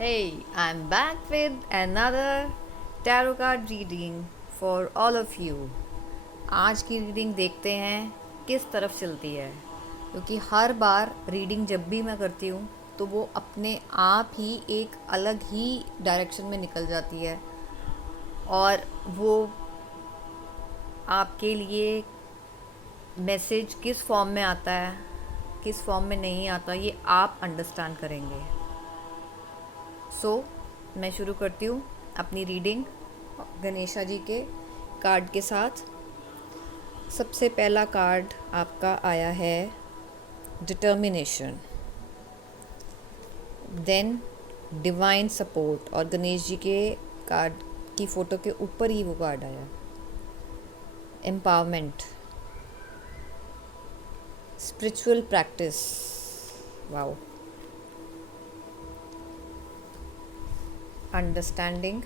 Hey, I'm back with another tarot card reading for all of you. आज की reading देखते हैं किस तरफ चलती है, क्योंकि हर बार रीडिंग जब भी मैं करती हूँ तो वो अपने आप ही एक अलग ही डायरेक्शन में निकल जाती है और वो आपके लिए मैसेज किस फॉर्म में आता है, किस फॉर्म में नहीं आता, ये आप अंडरस्टैंड करेंगे। मैं शुरू करती हूँ अपनी रीडिंग गणेशा जी के कार्ड के साथ। सबसे पहला कार्ड आपका आया है डिटर्मिनेशन, देन डिवाइन सपोर्ट, और गणेश जी के कार्ड की फ़ोटो के ऊपर ही वो कार्ड आया, empowerment, spiritual practice, wow, understanding,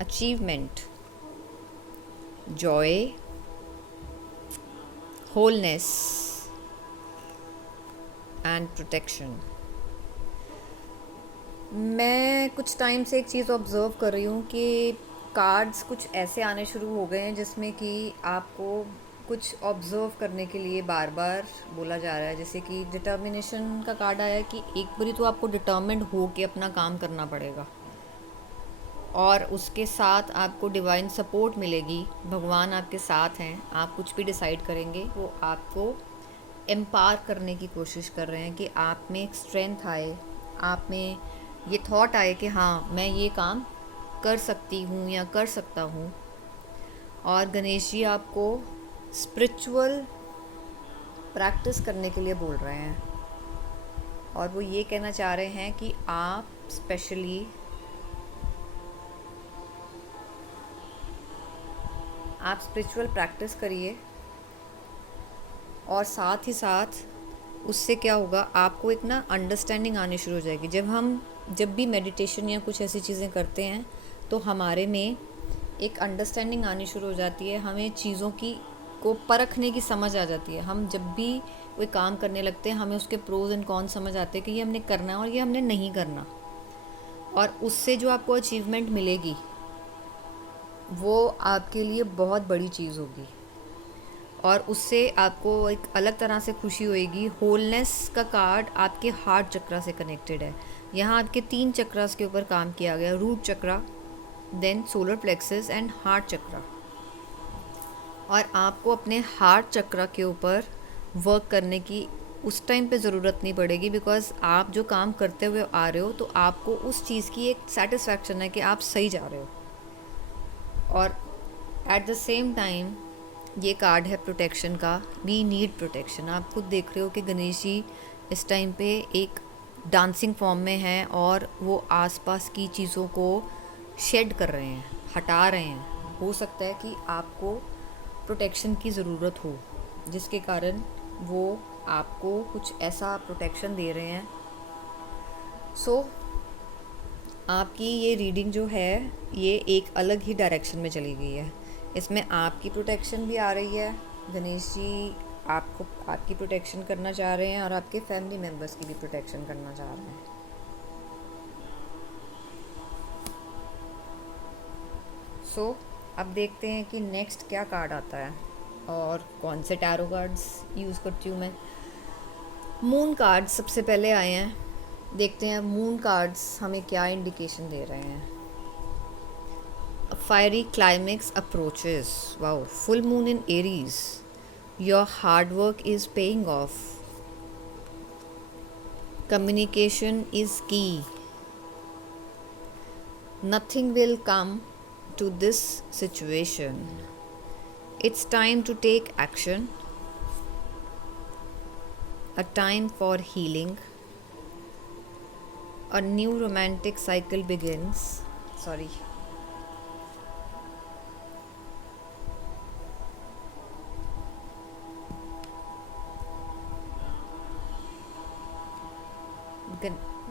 achievement, Joy, wholeness and protection. मैं कुछ टाइम से एक चीज़ ऑब्ज़र्व कर रही हूँ कि कार्ड्स कुछ ऐसे आने शुरू हो गए हैं जिसमें कि आपको कुछ ऑब्ज़र्व करने के लिए बार बार बोला जा रहा है। जैसे कि डिटर्मिनेशन का कार्ड आया है कि एक बारी तो आपको डिटर्मिन्ड हो के अपना काम करना पड़ेगा, और उसके साथ आपको डिवाइन सपोर्ट मिलेगी। भगवान आपके साथ हैं, आप कुछ भी डिसाइड करेंगे वो आपको एम्पावर करने की कोशिश कर रहे हैं कि आप में एक स्ट्रेंथ आए, आप में ये थॉट आए कि हाँ मैं ये काम कर सकती हूँ या कर सकता हूँ। और गणेश जी आपको स्पिरिचुअल प्रैक्टिस करने के लिए बोल रहे हैं, और वो ये कहना चाह रहे हैं कि आप स्पेशली आप स्पिरिचुअल प्रैक्टिस करिए, और साथ ही साथ उससे क्या होगा, आपको एक ना अंडरस्टैंडिंग आनी शुरू हो जाएगी। जब भी मेडिटेशन या कुछ ऐसी चीज़ें करते हैं तो हमारे में एक अंडरस्टैंडिंग आनी शुरू हो जाती है, हमें चीज़ों की को परखने की समझ आ जाती है। हम जब भी कोई काम करने लगते हैं हमें उसके प्रोज एंड कॉन समझ आते हैं कि ये हमने करना है और ये हमने नहीं करना, और उससे जो आपको अचीवमेंट मिलेगी वो आपके लिए बहुत बड़ी चीज़ होगी, और उससे आपको एक अलग तरह से खुशी होएगी। होलनेस का कार्ड आपके हार्ट चक्रा से कनेक्टेड है। यहाँ आपके 3 चक्रास के ऊपर काम किया गया, root chakra, then solar plexus and heart chakra. और आपको अपने हार्ट चक्रा के ऊपर वर्क करने की उस टाइम पे ज़रूरत नहीं पड़ेगी, बिकॉज़ आप जो काम करते हुए आ रहे हो तो आपको उस चीज़ की एक सेटिस्फैक्शन है कि आप सही जा रहे हो। और एट द सेम टाइम ये कार्ड है प्रोटेक्शन का। We need protection. आप खुद देख रहे हो कि गणेश जी इस टाइम पे एक डांसिंग फॉर्म में हैं और वो आसपास की चीज़ों को शेड कर रहे हैं, हटा रहे हैं। हो सकता है कि आपको प्रोटेक्शन की ज़रूरत हो, जिसके कारण वो आपको कुछ ऐसा प्रोटेक्शन दे रहे हैं। आपकी ये रीडिंग जो है ये एक अलग ही डायरेक्शन में चली गई है। इसमें आपकी प्रोटेक्शन भी आ रही है, गणेश जी आपको आपकी प्रोटेक्शन करना चाह रहे हैं और आपके फैमिली मेम्बर्स की भी प्रोटेक्शन करना चाह रहे हैं। अब देखते हैं कि नेक्स्ट क्या कार्ड आता है और कौन से टैरो कार्ड्स यूज़ करती हूँ मैं। मून कार्ड सबसे पहले आए हैं, देखते हैं मून कार्ड्स हमें क्या इंडिकेशन दे रहे हैं। A fiery climax approaches. Wow, full moon in Aries. Your hard work is paying off. Communication is key. Nothing will come to this situation. It's time to take action. A time for healing. A new romantic cycle begins. Sorry.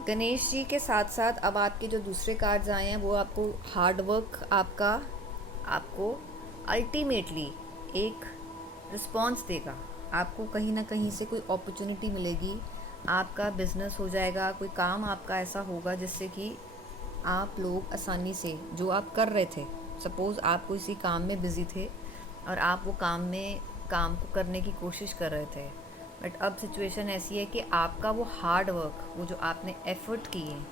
Ganesh ji के साथ साथ अब आपके जो दूसरे cards आए हैं वो आपको हार्ड वर्क आपको अल्टीमेटली एक रिस्पॉन्स देगा। आपको कहीं ना कहीं से कोई अपॉर्चुनिटी मिलेगी, आपका बिजनेस हो जाएगा, कोई काम आपका ऐसा होगा जिससे कि आप लोग आसानी से जो आप कर रहे थे, सपोज़ आप किसी काम में बिज़ी थे और आप वो काम को करने की कोशिश कर रहे थे, बट अब सिचुएशन ऐसी है कि आपका वो हार्ड वर्क, वो जो आपने एफ़र्ट किए,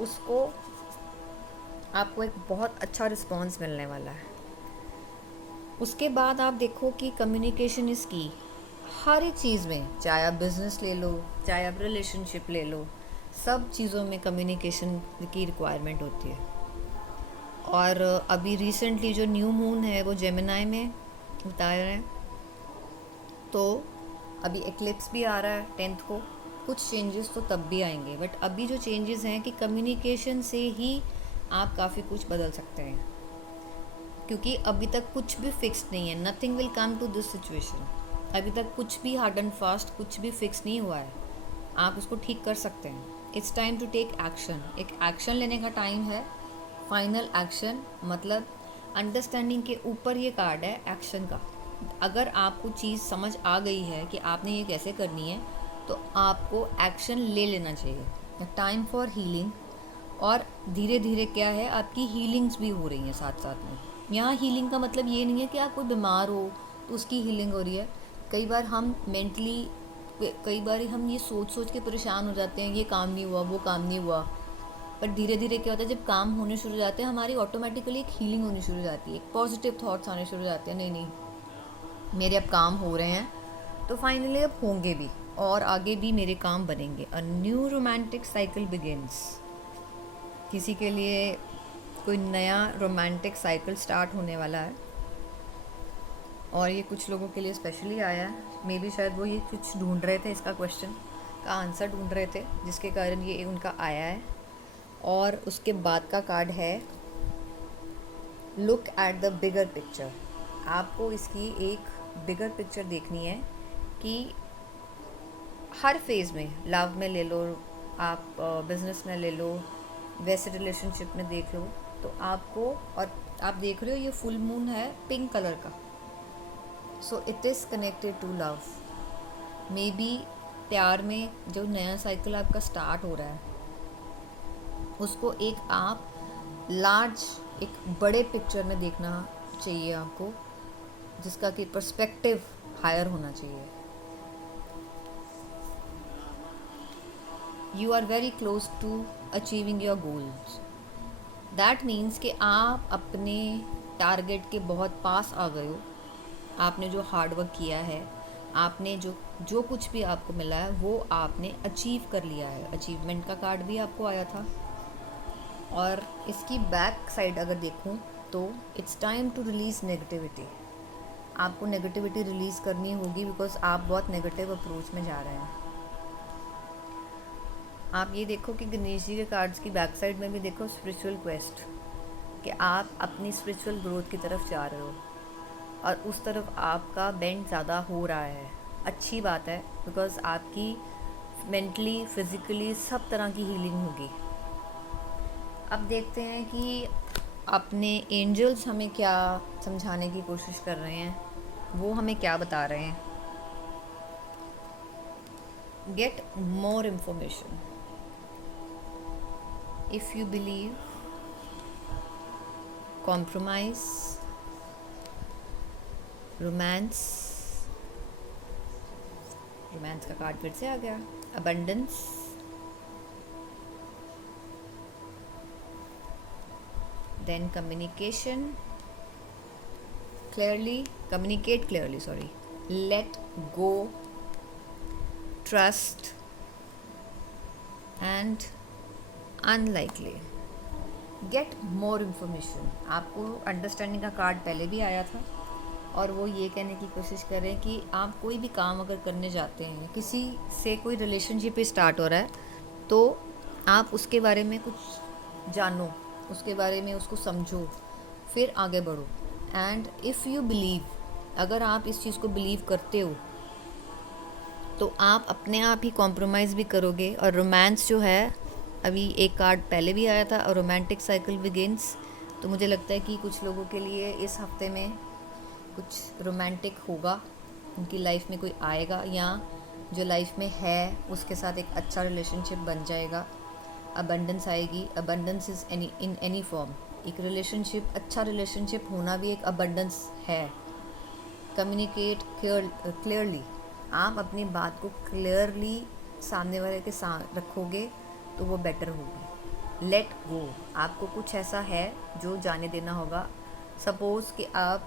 उसको आपको एक बहुत अच्छा रिस्पॉन्स मिलने वाला है। उसके बाद आप देखो कि कम्युनिकेशन इज़ की हर एक चीज़ में, चाहे आप बिज़नेस ले लो, चाहे आप रिलेशनशिप ले लो, सब चीज़ों में कम्युनिकेशन की रिक्वायरमेंट होती है। और अभी रिसेंटली जो न्यू मून है वो जेमिनाई में बता रहे हैं, तो अभी एक्लिप्स भी आ रहा है 10th को। कुछ चेंजेस तो तब भी आएंगे, बट अभी जो चेंजेस हैं कि कम्युनिकेशन से ही आप काफ़ी कुछ बदल सकते हैं, क्योंकि अभी तक कुछ भी फिक्स नहीं है। Nothing will come to this situation. अभी तक कुछ भी हार्ड एंड फास्ट कुछ भी फिक्स नहीं हुआ है, आप उसको ठीक कर सकते हैं। It's time to take action. एक एक्शन लेने का टाइम है, फाइनल एक्शन, मतलब अंडरस्टैंडिंग के ऊपर ये कार्ड है एक्शन का। अगर आपको चीज़ समझ आ गई है कि आपने ये कैसे करनी है, तो आपको एक्शन ले लेना चाहिए। Time for healing. और धीरे धीरे क्या है, आपकी हीलिंग्स भी हो रही हैं साथ साथ में। यहाँ हीलिंग का मतलब ये नहीं है कि आप कोई बीमार हो तो उसकी हीलिंग हो रही है। कई बार हम मेंटली, कई बार हम ये सोच सोच के परेशान हो जाते हैं, ये काम नहीं हुआ, वो काम नहीं हुआ, पर धीरे धीरे क्या होता है, जब काम होने शुरू हो जाते हैं, हमारी ऑटोमेटिकली एक हीलिंग होनी शुरू हो जाती है, एक पॉजिटिव थॉट्स आने शुरू हो जाते हैं, नहीं नहीं मेरे अब काम हो रहे हैं, तो फाइनली अब होंगे भी, और आगे भी मेरे काम बनेंगे। A new romantic cycle begins. किसी के लिए कोई नया रोमांटिक साइकिल स्टार्ट होने वाला है, और ये कुछ लोगों के लिए स्पेशली आया है। मे बी शायद वो ये कुछ ढूंढ रहे थे, इसका क्वेश्चन का आंसर ढूंढ रहे थे, जिसके कारण ये उनका आया है। और उसके बाद का कार्ड है look at the bigger picture. आपको इसकी एक बिगर पिक्चर देखनी है कि हर फेज़ में, लव में ले लो आप, बिज़नेस में ले लो, वैसे रिलेशनशिप में देख लो, तो आपको, और आप देख रहे हो ये फुल मून है पिंक कलर का, so it is connected to love. Maybe प्यार में जो नया साइकिल आपका स्टार्ट हो रहा है, उसको एक आप लार्ज, एक बड़े पिक्चर में देखना चाहिए आपको, जिसका कि पर्सपेक्टिव हायर होना चाहिए। You are very close to achieving your goals. That means कि आप अपने टारगेट के बहुत पास आ गए हो। आपने जो हार्ड वर्क किया है, आपने जो कुछ भी आपको मिला है, वो आपने अचीव कर लिया है। अचीवमेंट का कार्ड भी आपको आया था। और इसकी बैक साइड अगर देखूं तो it's time to release negativity. आपको नेगेटिविटी रिलीज़ करनी होगी, बिकॉज आप बहुत नेगेटिव अप्रोच में जा रहे हैं। आप ये देखो कि गणेश जी के कार्ड्स की बैक साइड में भी देखो स्पिरिचुअल क्वेस्ट, कि आप अपनी स्पिरिचुअल ग्रोथ की तरफ जा रहे हो, और उस तरफ आपका बेंड ज़्यादा हो रहा है। अच्छी बात है, बिकॉज आपकी मेंटली, फिज़िकली सब तरह की हीलिंग होगी। अब देखते हैं कि अपने एंजल्स हमें क्या समझाने की कोशिश कर रहे हैं, वो हमें क्या बता रहे हैं। Gate more information. If you believe, compromise, romance. Romance का कार्ड फिर से आ गया। Abundance, then communicate clearly, sorry, let go, trust and unlikely, get more information। आपको अंडरस्टैंडिंग का कार्ड पहले भी आया था, और वो ये कहने की कोशिश कर रहे हैं कि आप कोई भी काम अगर करने जाते हैं, किसी से कोई रिलेशनशिप स्टार्ट हो रहा है, तो आप उसके बारे में कुछ जानो, उसके बारे में उसको समझो, फिर आगे बढ़ो। एंड इफ़ यू बिलीव, अगर आप इस चीज़ को बिलीव करते हो, तो आप अपने आप ही कॉम्प्रोमाइज़ भी करोगे। और रोमांस जो है, अभी एक कार्ड पहले भी आया था, और रोमांटिक साइकिल बिगिंस, तो मुझे लगता है कि कुछ लोगों के लिए इस हफ्ते में कुछ रोमांटिक होगा, उनकी लाइफ में कोई आएगा, या जो लाइफ में है उसके साथ एक अच्छा रिलेशनशिप बन जाएगा, अबंडेंस आएगी। Abundance is in any form. एक रिलेशनशिप, अच्छा रिलेशनशिप होना भी एक अबंडेंस है। कम्युनिकेट क्लियरली, आप अपनी बात को क्लियरली सामने वाले के साथ रखोगे तो वो बेटर होगी। लेट गो, आपको कुछ ऐसा है जो जाने देना होगा। सपोज़ कि अब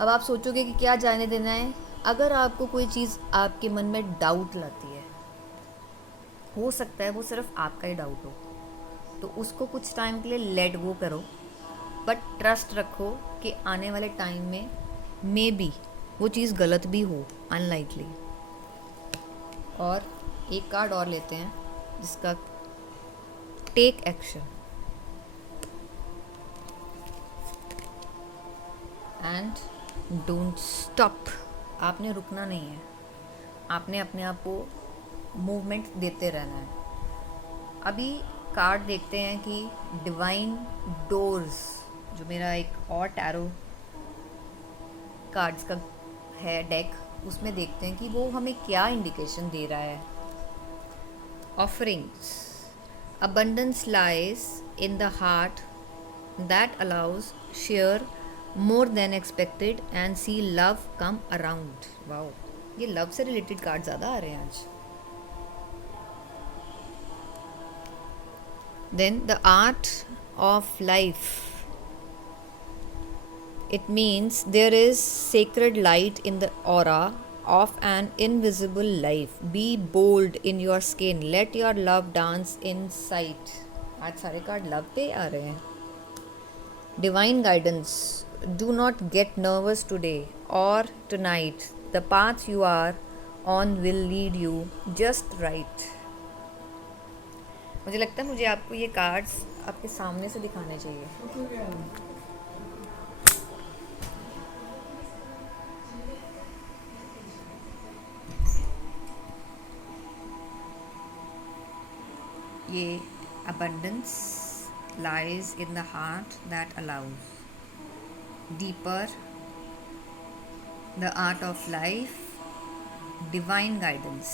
आप सोचोगे कि क्या जाने देना है। अगर आपको कोई चीज़ आपके मन में डाउट लाती है, हो सकता है वो सिर्फ आपका ही डाउट हो, तो उसको कुछ टाइम के लिए लेट गो करो, बट ट्रस्ट रखो कि आने वाले टाइम में मे बी वो चीज़ गलत भी हो, अनलाइकली। और एक कार्ड और लेते हैं जिसका take action and don't stop. आपने रुकना नहीं है, आपने अपने आप को मूवमेंट देते रहना है। अभी कार्ड देखते हैं कि डिवाइन डोर्स, जो मेरा एक और टैरो कार्ड्स का है डेक, उसमें देखते हैं कि वो हमें क्या इंडिकेशन दे रहा है। Offerings, abundance lies in the heart that allows share more than expected and see love come around. Wow, ये लव से रिलेटेड कार्ड ज़्यादा आ रहे हैं आज। Then the art of life, it means there is sacred light in the aura of an invisible life. Be bold in your skin, let your love dance in sight. आज सारे card love पे आ रहे हैं। Divine guidance, do not get nervous today or tonight. The path you are on will lead you just right. मुझे लगता है मुझे आपको ये कार्ड्स आपके सामने से दिखाने चाहिए। ये abundance lies in the heart that allows, deeper the art of life, divine guidance।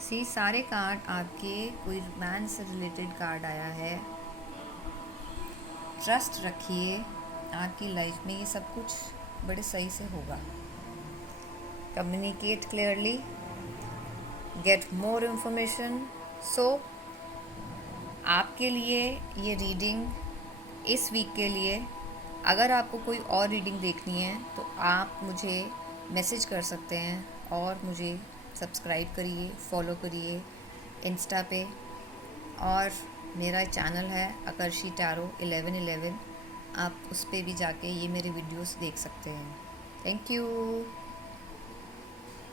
सी सारे कार्ड आपके कोई रोमांस से रिलेटेड कार्ड आया है। ट्रस्ट रखिए, आपकी लाइफ में ये सब कुछ बड़े सही से होगा। Communicate clearly, get more information. So आपके लिए ये रीडिंग इस वीक के लिए, अगर आपको कोई और रीडिंग देखनी है तो आप मुझे मैसेज कर सकते हैं और मुझे सब्सक्राइब करिए, फॉलो करिए इंस्टा पे। और मेरा चैनल है आकर्षी टैरो 1111, आप उस पर भी जाके ये मेरे वीडियोस देख सकते हैं। Thank you.